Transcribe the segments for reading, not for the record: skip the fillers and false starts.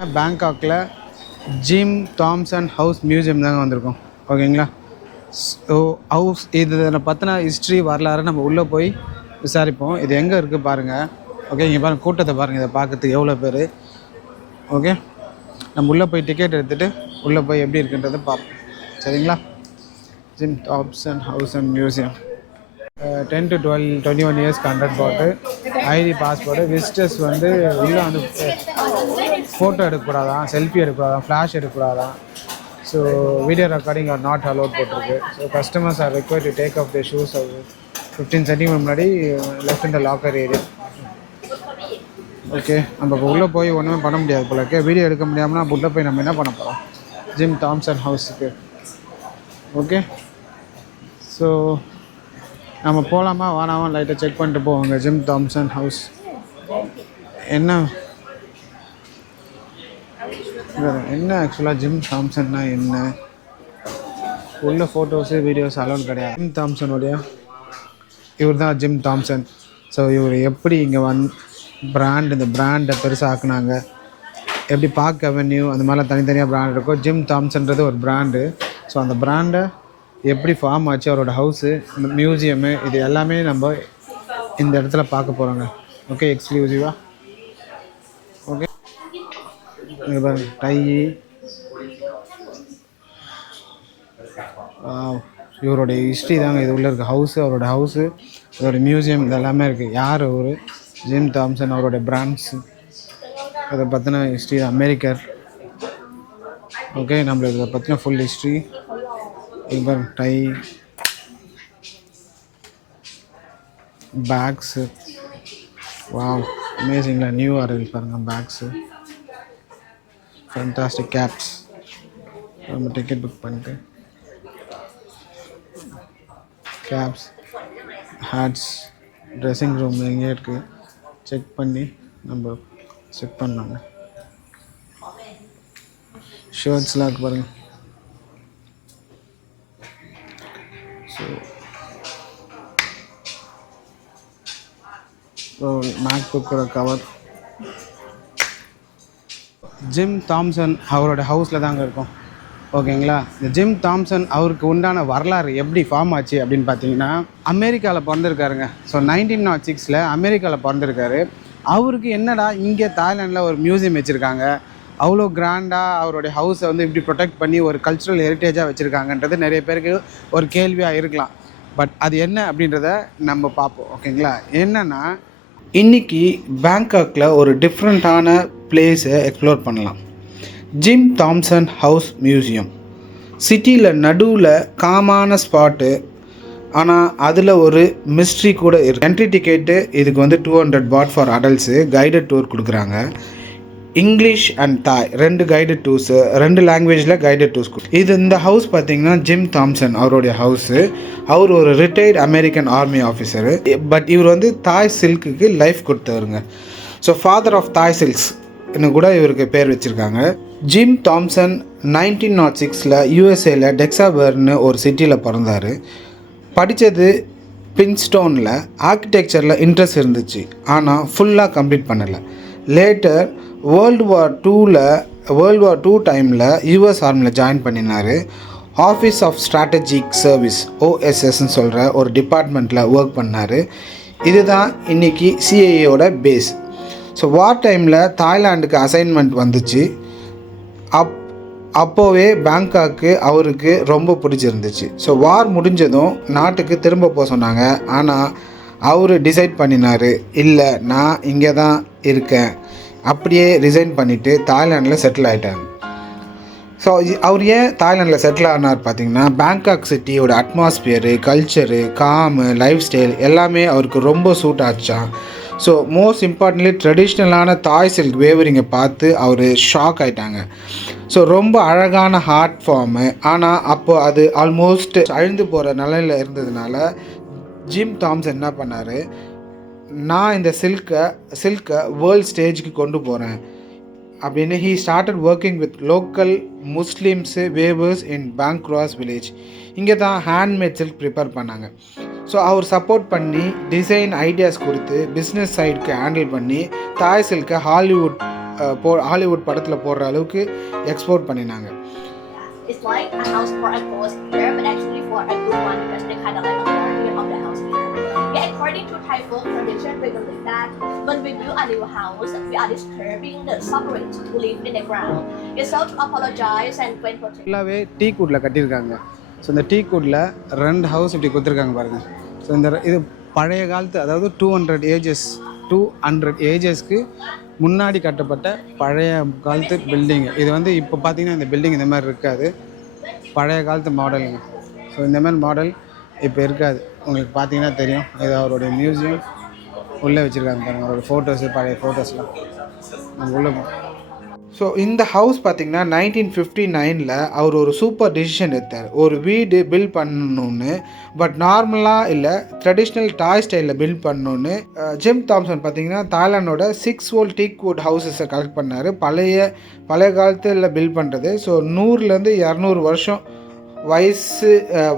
பேங்காக்கில் gym Thompson house museum தாங்க வந்திருக்கோம். ஓகேங்களா. ஸோ ஹவுஸ் இதில் பற்றின ஹிஸ்ட்ரி வரலாறு நம்ம உள்ளே போய் விசாரிப்போம். இது எங்கே இருக்குது பாருங்கள். ஓகே, இங்கே பாருங்கள், கூட்டத்தை பாருங்கள், இதை பார்க்கறதுக்கு எவ்வளோ பேர். ஓகே, நம்ம உள்ளே போய் டிக்கெட் எடுத்துகிட்டு உள்ளே போய் எப்படி இருக்குன்றதை பார்ப்போம். சரிங்களா. Jim Thompson house and museum 10 to 21 இயர்ஸ்க்கு 100 போட்டு ஐடி பாஸ்போர்ட்டு. விசிட்டர்ஸ் வந்து உள்ளே வந்து ஃபோட்டோ எடுக்கக்கூடாதான், செல்ஃபி எடுக்கக்கூடாதான், ஃப்ளாஷ் எடுக்கக்கூடாதான். So video recording are not allowed போட்டிருக்கு. So customers are required to take off the shoes 15 centimeter முன்னாடி லெஃப்ட் இந்த லாக்கர் ஏரியா. ஓகே, நம்ம இப்போ உள்ளே போய் ஒன்றுமே பண்ண முடியாது போல இருக்கே. வீடியோ எடுக்க முடியாமல் நம்ம உள்ளே போய் நம்ம என்ன பண்ண போகிறோம் ஜிம் தாம்சன் ஹவுஸுக்கு. ஓகே, ஸோ நம்ம போகலாமா வானாமா லைட்டாக செக் பண்ணிட்டு போவாங்க. ஜிம் தாம்சன் ஹவுஸ் என்ன ஆக்சுவலாக ஜிம் தாம்சன்னா என்ன? உள்ள ஃபோட்டோஸு வீடியோஸ் அலோன் கிடையாது. ஜிம் தாம்சனுடைய இவர் தான் ஜிம் தாம்சன். ஸோ இவர் எப்படி இங்கே இந்த பிராண்டை பெருசாக ஆக்குனாங்க, எப்படி பார்க் அவென்யூ அந்த மாதிரிலாம் தனித்தனியாக பிராண்ட் இருக்கும். ஜிம் தாம்சன்றது ஒரு பிராண்டு. ஸோ அந்த பிராண்டை எப்படி ஃபார்ம் ஆச்சு, அவரோட ஹவுஸு, மியூசியமு, இது எல்லாமே நம்ம இந்த இடத்துல பார்க்க போகிறோங்க. ஓகே, எக்ஸ்க்ளூசிவாக. ஓகே, டை, இவருடைய ஹிஸ்ட்ரி தாங்க இது உள்ளே இருக்குது. ஹவுஸு, அவரோட ஹவுஸு, அவரோட மியூசியம், இது எல்லாமே இருக்குது. யார் அவர் ஜிம் தாம்சன், அவருடைய பிராண்ட்ஸு, அதை பற்றின ஹிஸ்ட்ரி, அமெரிக்கர். ஓகே, நம்மளுக்கு இதை பற்றின ஃபுல் ஹிஸ்ட்ரி. இவர் டை, பேக்ஸு, வாவ் அமேசிங்களா, நியூ அரைவல் பாருங்கள் பேக்ஸு, ஃபேண்டாஸ்டிக் கேப்ஸ். நம்ம டிக்கெட் புக் பண்ணிட்டு கேப்ஸ், ஹேட்ஸ், ட்ரெஸ்ஸிங் ரூம் எங்கேயே இருக்குது, செக் பண்ணி நம்ம செக் பண்ணாங்க. ஷர்ட்ஸ்லாம் இருக்குது பாருங்கள். ஸோ மேக்புக்கோட கவர். ஜிம் தாம்சன் அவரோட ஹவுஸில் தாங்க இருக்கும். ஓகேங்களா. இந்த ஜிம் தாம்சன் அவருக்கு உண்டான வரலாறு எப்படி ஃபார்ம் ஆச்சு அப்படின்னு பார்த்தீங்கன்னா, அமெரிக்காவில் பிறந்திருக்காருங்க. ஸோ 1906 அமெரிக்காவில் பிறந்திருக்காரு. அவருக்கு என்னடா இங்கே தாய்லாண்டில் ஒரு மியூசியம் வச்சுருக்காங்க, அவ்வளோ கிராண்டாக அவருடைய ஹவுஸை வந்து இப்படி ப்ரொடெக்ட் பண்ணி ஒரு கல்ச்சுரல் ஹெரிட்டேஜாக வச்சுருக்காங்கன்றது நிறைய பேருக்கு ஒரு கேள்வியாக இருக்கலாம். பட் அது என்ன அப்படின்றத நம்ம பார்ப்போம். ஓகேங்களா. என்னென்னா, இன்றைக்கி பேங்காக்கில் ஒரு டிஃப்ரெண்ட்டான பிளேஸை எக்ஸ்ப்ளோர் பண்ணலாம். ஜிம் தாம்சன் ஹவுஸ் மியூசியம் சிட்டியில் நடுவில் காமான ஸ்பாட்டு. ஆனால் அதில் ஒரு மிஸ்ட்ரி கூட இருக்குது. என்ட்ரி டிக்கெட்டு இதுக்கு வந்து 200 பாட் ஃபார் அடல்ட்ஸு. கைடட் டூர் கொடுக்குறாங்க. இங்கிலீஷ் அண்ட் தாய் 2 கைடட் டூர்ஸு, 2 லாங்குவேஜில் கைடட் டூர்ஸ். இந்த ஹவுஸ் பார்த்திங்கன்னா ஜிம் தாம்சன் அவருடைய ஹவுஸு. அவர் ஒரு retired American army officer. But இவர் வந்து தாய் சில்க்குக்கு லைஃப் கொடுத்தவருங்க. ஸோ ஃபாதர் ஆஃப் தாய் சில்க்ஸ் இன்னும் கூட இவருக்கு பேர் வச்சுருக்காங்க. ஜிம் தாம்சன் 1906 யூஎஸ்ஏல டெக்ஸாபர்னு ஒரு சிட்டியில் பிறந்தார். படித்தது பின்ஸ்டோனில். ஆர்கிடெக்சரில் இன்ட்ரெஸ்ட் இருந்துச்சு, ஆனால் ஃபுல்லாக கம்ப்ளீட் பண்ணலை. லேட்டர் வேர்ல்டு வார் 2 டைமில் யூஎஸ் ஆர்மியில் ஜாயின் பண்ணினார். ஆஃபீஸ் ஆஃப் ஸ்ட்ராட்டஜிக் சர்வீஸ் OSSன்னு சொல்கிற ஒரு டிபார்ட்மெண்ட்டில் ஒர்க் பண்ணார். இதுதான் இன்றைக்கி சிஐஏயோட பேஸ். ஸோ வார் டைமில் தாய்லாண்டுக்கு அசைன்மெண்ட் வந்துச்சு. அப்போவே பேங்காக்கு அவருக்கு ரொம்ப பிடிச்சிருந்துச்சு. ஸோ வார் முடிஞ்சதும் நாட்டுக்கு திரும்ப போக சொன்னாங்க. ஆனால் அவர் டிசைட் பண்ணினார், இல்லை நான் இங்கே தான் இருக்கேன். அப்படியே ரிசைன் பண்ணிவிட்டு தாய்லாண்டில் செட்டில் ஆகிட்டாங்க. ஸோ அவர் ஏன் தாய்லாண்டில் செட்டில் ஆனார் பார்த்திங்கன்னா, பேங்காக் சிட்டியோட atmosphere, culture, calm, life style எல்லாமே அவருக்கு ரொம்ப சூட் ஆச்சான். ஸோ மோஸ்ட் இம்பார்ட்டன்ட்லி ட்ரெடிஷ்னலான தாய் சில்க் வேவரிங்கை பார்த்து அவர் ஷாக் ஆகிட்டாங்க. ஸோ ரொம்ப அழகான ஹார்ட் ஃபார்மு. ஆனால் அப்போது அது ஆல்மோஸ்ட் அழிந்து போகிற நிலையில் இருந்ததுனால ஜிம் தாம்சன் என்ன பண்ணார், நான் இந்த சில்கை வேர்ல்ட் ஸ்டேஜுக்கு கொண்டு போகிறேன் அப்படின்னு he started working with local Muslims weavers in Bangkrua village. இங்கே தான் ஹேண்ட்மேட் சில்க் ப்ரிப்பேர் பண்ணாங்க. ஸோ அவர் சப்போர்ட் பண்ணி டிசைன் ஐடியாஸ் கொடுத்து பிஸ்னஸ் சைடுக்கு ஹேண்டில் பண்ணி தாய் சில்கை ஹாலிவுட் ஹாலிவுட் படத்தில் போடுற அளவுக்கு எக்ஸ்போர்ட் பண்ணினாங்க. It's like a house for a ghost here, but actually for a good one because they kind of like a guardian of the house here. Yeah, according to Thai folk tradition, we believe that when we build a new house, we are disturbing the spirit to live in the ground. It's so to apologize and grant protection. ஃபுல்லாகவே டீக் வுட்டில் கட்டியிருக்காங்க. So இந்த டீக் வுட்டில் 2 house இப்படி கொடுத்துருக்காங்க பாருங்கள். So இந்த இது பழைய காலத்து, அதாவது 200 ஏஜஸ்க்கு முன்னாடி கட்டப்பட்ட பழைய காலத்து பில்டிங்கு. இது வந்து இப்போ பார்த்தீங்கன்னா இந்த பில்டிங் இந்த மாதிரி இருக்காது, பழைய காலத்து மாடலுங்க. ஸோ இந்த மாதிரி மாடல் இப்போ இருக்காது. உங்களுக்கு பார்த்தீங்கன்னா தெரியும், இது அவருடைய மியூசியம் உள்ளே வச்சுருக்காங்க பாருங்கள், அவரோட ஃபோட்டோஸு, பழைய ஃபோட்டோஸ்லாம் நம்ம உள்ளே. ஸோ இந்த ஹவுஸ் பார்த்திங்கன்னா 1959 அவர் ஒரு சூப்பர் டிசிஷன் எடுத்தார். ஒரு வீடு பில்ட் பண்ணணுன்னு, பட் நார்மலாக இல்லை, ட்ரெடிஷ்னல் டாய் ஸ்டைலில் பில்ட் பண்ணணுன்னு ஜிம் தாம்சன் பார்த்திங்கன்னா தாய்லாண்டோட 6 ஓல்ட் டீக் வுட் ஹவுசஸை கலெக்ட் பண்ணார். பழைய காலத்தில் பில்ட் பண்ணுறது. ஸோ 100லேருந்து 200 வருஷம்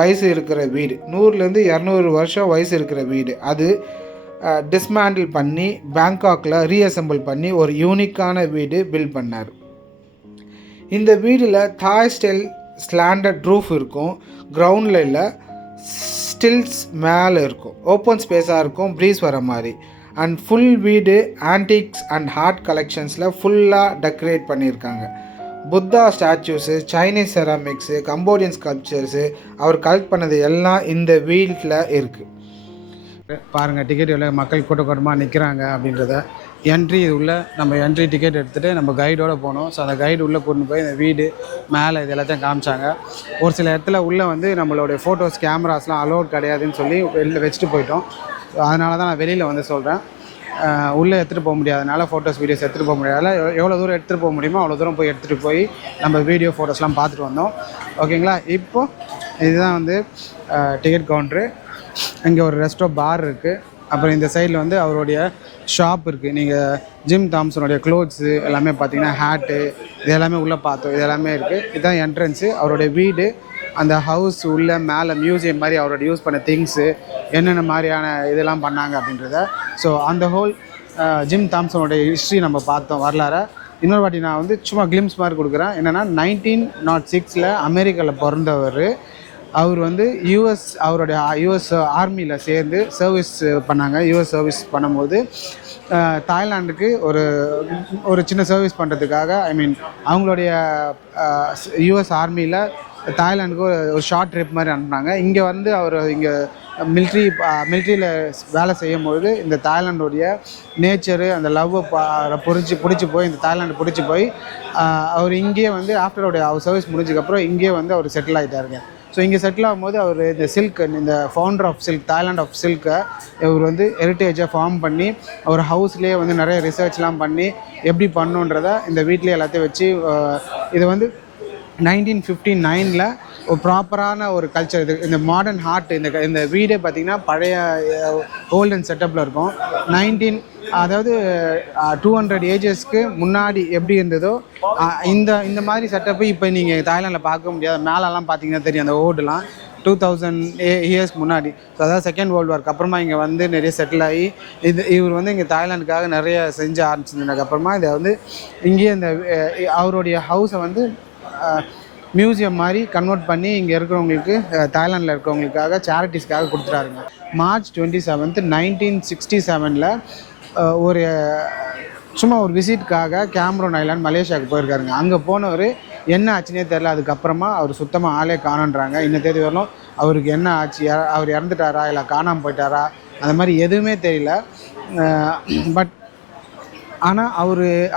வயசு இருக்கிற வீடு, 100லேருந்து 200 வருஷம் வயசு இருக்கிற வீடு அது டிஸ்மேண்டில் பண்ணி பேங்காக்கில் ரீஅசம்பிள் பண்ணி ஒரு யூனிக்கான வீடு பில்ட் பண்ணார். இந்த வீடில் தாய் ஸ்டைல் ஸ்லாண்டட் ரூஃப் இருக்கும், கிரவுண்டில் இல்லை, ஸ்டில்ஸ் மேலே இருக்கும், ஓப்பன் ஸ்பேஸாக இருக்கும், ப்ரீஸ் வர மாதிரி. அண்ட் ஃபுல் வீடு ஆன்டிக்ஸ் அண்ட் ஹார்ட் கலெக்ஷன்ஸில் ஃபுல்லாக டெக்கரேட் பண்ணியிருக்காங்க. Buddha statues, Chinese ceramics, Cambodian ஸ்கல்ப்சர்ஸு அவர் கலெக்ட் பண்ணது எல்லாம் இந்த வீட்டில் இருக்குது. பாருங்கள், டிக்கெட் எவ்வளோ மக்கள் கூட்டமாக நிற்கிறாங்க அப்படின்றத. என்ட்ரி இது உள்ள நம்ம என்ட்ரி டிக்கெட் எடுத்துகிட்டு நம்ம கைடோடு போனோம். ஸோ அந்த கைடு உள்ளே கூட்டின்னு போய் இந்த வீடு மேலே இது எல்லாத்தையும் காமிச்சாங்க. ஒரு சில இடத்துல உள்ளே வந்து நம்மளுடைய ஃபோட்டோஸ் கேமராஸ்லாம் அலோட் கிடையாதுன்னு சொல்லி வெளியில் வச்சுட்டு போயிட்டோம். ஸோ அதனால தான் நான் வெளியில் வந்து சொல்கிறேன், உள்ளே எடுத்துகிட்டு போக முடியாதனால, ஃபோட்டோஸ் வீடியோஸ் எடுத்துகிட்டு போக முடியாத, எவ்வளோ தூரம் எடுத்துகிட்டு போக முடியுமோ அவ்வளோ தூரம் போய் எடுத்துகிட்டு போய் நம்ம வீடியோ ஃபோட்டோஸ்லாம் பார்த்துட்டு வந்தோம். ஓகேங்களா. இப்போது இதுதான் வந்து டிக்கெட் கவுண்ட்ரு. இங்கே ஒரு ரெஸ்டோ பார் இருக்குது. அப்புறம் இந்த சைடில் வந்து அவருடைய ஷாப் இருக்குது. நீங்கள் ஜிம் தாம்சனுடைய க்ளோத்ஸு எல்லாமே பார்த்தீங்கன்னா ஹேட்டு இது எல்லாமே உள்ளே பார்த்தோம். இது எல்லாமே இருக்குது. இதுதான் என்ட்ரன்ஸு. அவருடைய வீடு, அந்த ஹவுஸ் உள்ள மேலே மியூசியம் மாதிரி அவரோட யூஸ் பண்ண திங்ஸு, என்னென்ன மாதிரியான இதெல்லாம் பண்ணாங்க அப்படின்றத. ஸோ அந்த ஹோல் ஜிம் தாம்சனுடைய ஹிஸ்ட்ரி நம்ம பார்த்தோம், வரலாறு. இன்னொரு வாட்டி நான் வந்து சும்மா கிளிம்ஸ் மாதிரி கொடுக்குறேன். என்னென்னா 1906 அமெரிக்காவில் பிறந்தவர். அவர் வந்து அவருடைய யூஎஸ் ஆர்மியில் சேர்ந்து சர்வீஸ் பண்ணாங்க. யூஎஸ் சர்வீஸ் பண்ணும்போது தாய்லாண்டுக்கு ஒரு சின்ன சர்வீஸ் பண்ணுறதுக்காக, அவங்களுடைய யூஎஸ் ஆர்மியில் தாய்லாண்டுக்கு ஒரு ஷார்ட் ட்ரிப் மாதிரி அனுப்புனாங்க. இங்கே வந்து அவர் இங்கே மிலிட்ரியில் வேலை செய்யும்போது இந்த தாய்லாண்டுடைய நேச்சரு, அந்த லவ்வை பிடிச்சி போய், இந்த தாய்லாண்டு பிடிச்சி போய் அவர் இங்கேயே வந்து அவர் சர்வீஸ் முடிஞ்சதுக்கப்புறம் இங்கேயே வந்து அவர் செட்டில் ஆகிட்டாருங்க. ஸோ இங்கே செட்டில் ஆகும்போது அவர் இந்த இந்த founder of silk, Thailand of சில்கை இவர் வந்து ஹெரிட்டேஜை ஃபார்ம் பண்ணி அவர் ஹவுஸ்லேயே வந்து நிறைய ரிசர்ச்லாம் பண்ணி எப்படி பண்ணுன்றதை இந்த வீட்லேயே எல்லாத்தையும் வச்சு இது வந்து 1959 ஒரு ப்ராப்பரான ஒரு கல்ச்சர். இது இந்த மாடர்ன் ஹார்ட், இந்த வீடே பார்த்திங்கன்னா பழைய ஓல்டன் செட்டப்பில் இருக்கும். 200 ஏஜஸ்க்கு முன்னாடி எப்படி இருந்ததோ இந்த மாதிரி செட்டப்பு இப்போ நீங்கள் தாய்லாண்டில் பார்க்க முடியாது. மேலெல்லாம் பார்த்தீங்கன்னா தெரியும், அந்த ஓடுலாம் 2000 இயர்ஸ் முன்னாடி. ஸோ அதாவது செகண்ட் வேர்ல்டு வார்க்கு அப்புறமா இங்கே வந்து நிறைய செட்டில் ஆகி இவர் வந்து இங்கே தாய்லாண்டுக்காக நிறைய செஞ்சு ஆரம்பிச்சதுக்கப்புறமா இதை வந்து இங்கேயே இந்த அவருடைய ஹவுஸை வந்து மியூசியம் மாதிரி கன்வெர்ட் பண்ணி இங்கே இருக்கிறவங்களுக்கு, தாய்லாண்டில் இருக்கிறவங்களுக்காக சேரிட்டிஸ்க்காக கொடுத்துட்டாருங்க. மார்ச் 27, 1967 ஒரு சும்மா ஒரு விசிட்காக கேமரோன் ஐலாண்ட் மலேசியாவுக்கு போயிருக்காருங்க. அங்கே போனவர் என்ன ஆச்சுன்னே தெரில. அதுக்கப்புறமா அவர் சுத்தமாக ஆளே காணன்றாங்க. இன்னும் தேதி வரணும் அவருக்கு என்ன ஆச்சு, அவர் இறந்துட்டாரா இல்லை காணாமல் போயிட்டாரா, அந்த மாதிரி எதுவுமே தெரியல. பட் ஆனால்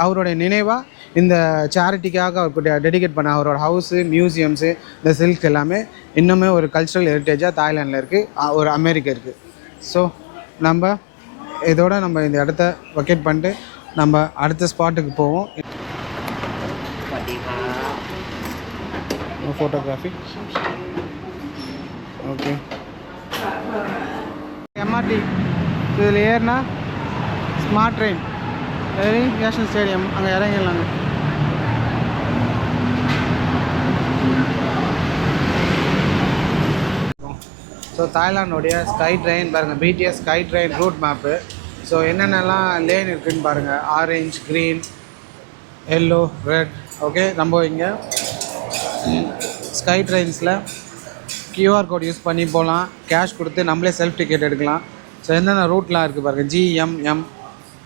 அவருடைய நினைவாக இந்த சேரிட்டிக்காக அவருக்கு டெடிகேட் பண்ண அவரோட ஹவுஸு, மியூசியம்ஸு, இந்த சில்க்ஸ் எல்லாமே இன்னுமே ஒரு கல்ச்சுரல் ஹெரிட்டேஜாக தாய்லாண்டில் இருக்குது, ஒரு அமெரிக்கா இருக்குது. ஸோ நம்ம இதோட நம்ம இந்த இடத்த வொக்கேட் பண்ணிட்டு நம்ம அடுத்த ஸ்பாட்டுக்கு போவோம். ஃபோட்டோகிராஃபி. ஓகே, எம்ஆர்டி இதில் ஏறினா ஸ்மார்ட் ட்ரெயின் நேஷனல் ஸ்டேடியம், அங்கே இறங்கிடலாங்க. ஸோ தாய்லாண்டோடைய ஸ்கை ட்ரெயின் பாருங்கள், BTS sky train route map. So என்னென்னலாம் லேன் இருக்குதுன்னு பாருங்கள். Orange, green, yellow red. Okay, நம்ம இங்கே ஸ்கை ட்ரெயின்ஸில் கியூஆர் கோட் யூஸ் பண்ணி போகலாம். கேஷ் கொடுத்து நம்மளே செல்ஃப் டிக்கெட் எடுக்கலாம். ஸோ என்னென்ன ரூட்லாம் இருக்குது பாருங்கள், ஜிஎம்எம்.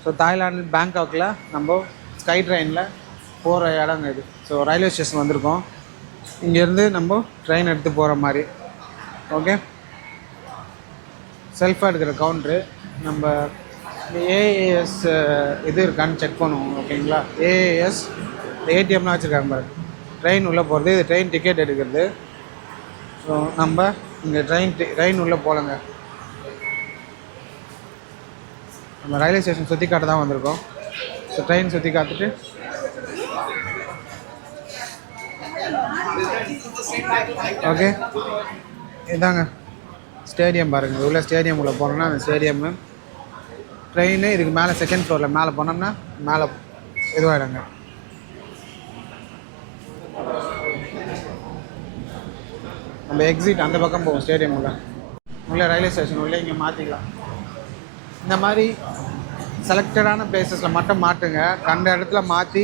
ஸோ தாய்லாந்து பேங்காக்கில் நம்ம ஸ்கை ட்ரெயினில் போகிற இடங்க இது. ஸோ ரயில்வே ஸ்டேஷன் வந்திருக்கோம். இங்கேருந்து நம்ம ட்ரெயின் எடுத்து போகிற மாதிரி. ஓகே, செல்ஃபாக எடுக்கிற கவுண்ட்ரு. நம்ம ஏஏஎஸ் இது இருக்கான்னு செக் பண்ணுவோம். ஓகேங்களா, ஏஏஎஸ் ஏடிஎம்லாம் வச்சுருக்காங்க பாருங்க. ட்ரெயின் உள்ளே போகிறது, இது ட்ரெயின் டிக்கெட் எடுக்கிறது. ஸோ நம்ம இங்கே ட்ரெயின் உள்ளே போகலங்க. நம்ம ரயில்வே ஸ்டேஷன் சுற்றி காட்ட தான் வந்திருக்கோம். ஸோ ட்ரெயின் சுற்றி காத்துட்டு ஓகே, இதாங்க ஸ்டேடியம் பாருங்கள். உள்ள ஸ்டேடியம் உள்ளே போனோம்னா அந்த ஸ்டேடியம்மு ட்ரெயின் இதுக்கு மேலே செகண்ட் ஃப்ளோரில் மேலே போனோம்னா மேலே இதுவாகிடுங்க. நம்ம எக்ஸிட் அந்த பக்கம் போவோம் ஸ்டேடியம் உள்ள ரயில்வே ஸ்டேஷன் உள்ளே இங்கே மாற்றிக்கலாம். இந்த மாதிரி செலக்டடான பிளேசஸில் மட்டும் மாட்டுங்க. கண்ட இடத்துல மாற்றி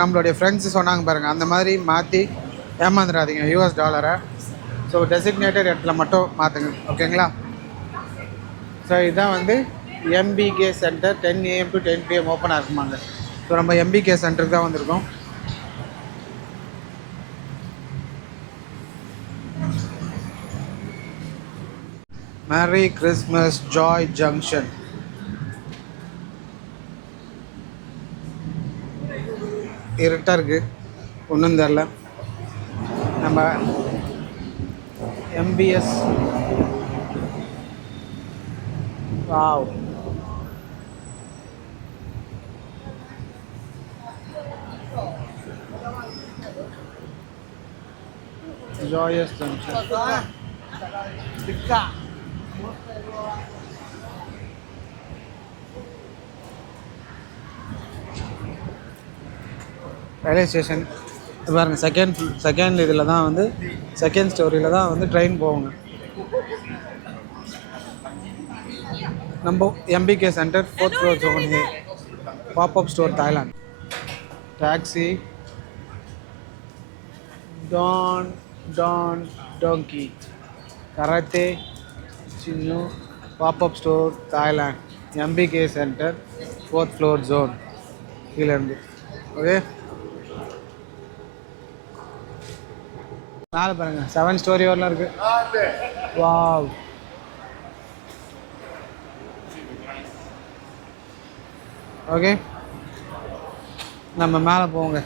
நம்மளுடைய ஃப்ரெண்ட்ஸு சொன்னாங்க பாருங்கள், அந்த மாதிரி மாற்றி ஏமாந்துடாதீங்க யூஎஸ் டாலரை. ஸோ டெசிக்னேட்டட் இடத்துல மட்டும் மாற்றுங்க. ஓகேங்களா. ஸோ இதுதான் வந்து MBK centre. 10 AM to 10 PM ஓப்பனாக இருக்குமாங்க. ஸோ நம்ம எம்பிகே சென்டருக்கு தான் வந்திருக்கோம். Merry Christmas joy junction. இருட்டாக இருக்குது, ஒன்றும் தெரில. நம்ம MBS wow joyous junction. Railway station பாருங்கள். செகண்ட் இதில் தான் வந்து செகண்ட் ஸ்டோரியில் தான் வந்து ட்ரெயின் போவாங்க. நம்ம MBK center 4th floor zone. Pop up store Thailand. Taxi டோங்கி கராத்தே சின்னு pop up store Thailand MBK center 4th floor zone கீழேருந்து. ஓகே, மேலே பாருங்கள் 7 story வரலாம் இருக்குது. வாவ், ஓகே நம்ம மேலே போவோங்க.